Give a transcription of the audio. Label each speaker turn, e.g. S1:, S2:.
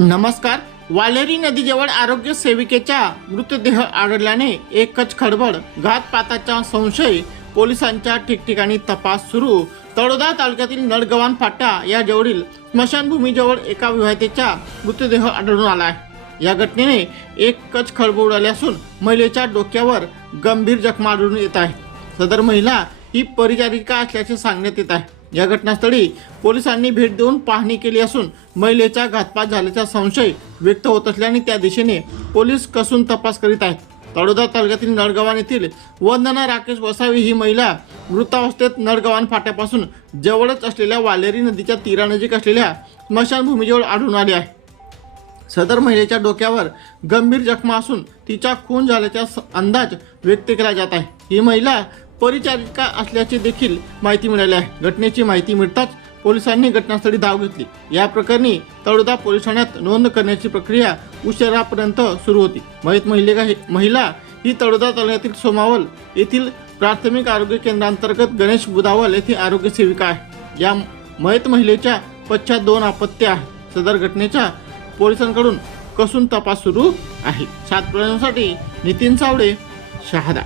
S1: नमस्कार. वालेरी नदीजवळ आरोग्य सेविकेचा मृतदेह आढळल्याने एकच खडबड घातपाताचा संशय पोलिसांच्या ठिकठिकाणी तपास सुरू. तळोदा तालुक्यातील नळगवान फाटा या जवळील स्मशानभूमीजवळ एका विवाहितेचा मृतदेह आढळून आला आहे. या घटनेने एकच खळबळ उडाली असून महिलेच्या डोक्यावर गंभीर जखमा आढळून येत आहे. सदर महिला ही परिचारिका असल्याचे सांगण्यात येत आहे. या घटनास्थळी पोलिसांनी भेट देऊन पाहणी केली असून महिलेचा घातपात झाल्याचा संशय व्यक्त होत असल्याने त्या दिशेने पोलीस कसून तपास करीत आहेत. तळोदा तालुक्यातील नळगवान येथील वंदना राकेश वसावी ही महिला मृतावस्थेत नळगवान फाट्यापासून जवळच असलेल्या वालेरी नदीच्या तीरानजीक असलेल्या स्मशानभूमीजवळ आढळून आली आहे. सदर महिलेच्या डोक्यावर गंभीर जखमा असून तिचा खून झाल्याचा अंदाज व्यक्त केला जात आहे. ही महिला परिचारिका असल्याचे देखील माहिती मिळाली आहे. घटनेची माहिती मिळताच पोलिसांनी घटनास्थळी धाव घेतली. या प्रकरणी तळोदा पोलीस ठाण्यात नोंद करण्याची प्रक्रिया उशिरापर्यंत सुरू होती. मयत महिलेगा महिला ही तळोदा तालुक्यातील सोमावल येथील प्राथमिक आरोग्य केंद्रांतर्गत गणेश बुदावल येथे आरोग्य सेविका आहे. या मयत महिलेच्या पश्चात दोन अपत्य आहेत. सदर घटनेच्या पोलिसांकडून कसून तपास सुरू आहे. सात प्रश्नांसाठी नितीन सावडे शहादा.